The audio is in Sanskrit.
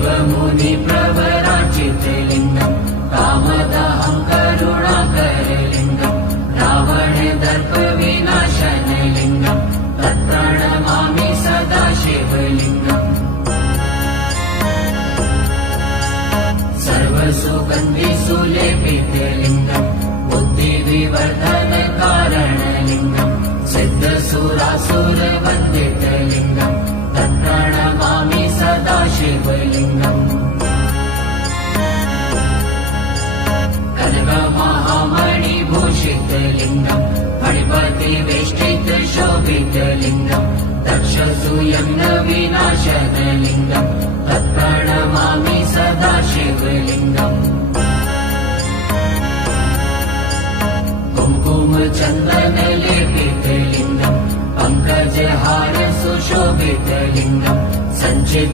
देवमुनिप्रवराचितलिङ्गम् कामदहं करुणाकरलिङ्गम् रावणदर्पविनाशनलिङ्गम् तत्प्रणमामि सदा शिवलिङ्गम् सर्वसुगन्धिसुलेपितलिङ्गम् बुद्धिविवर्धनकारणलिङ्गम् सिद्धसुरासुरवन्दितलिङ्गम् तत्प्रणमामि सदा शिवलिङ्गम् कनकमहामणिभूषितलिङ्गम् फणिपतिवेष्टितशोभितलिङ्गम् दक्षसूयम्नविनाशनलिङ्गम्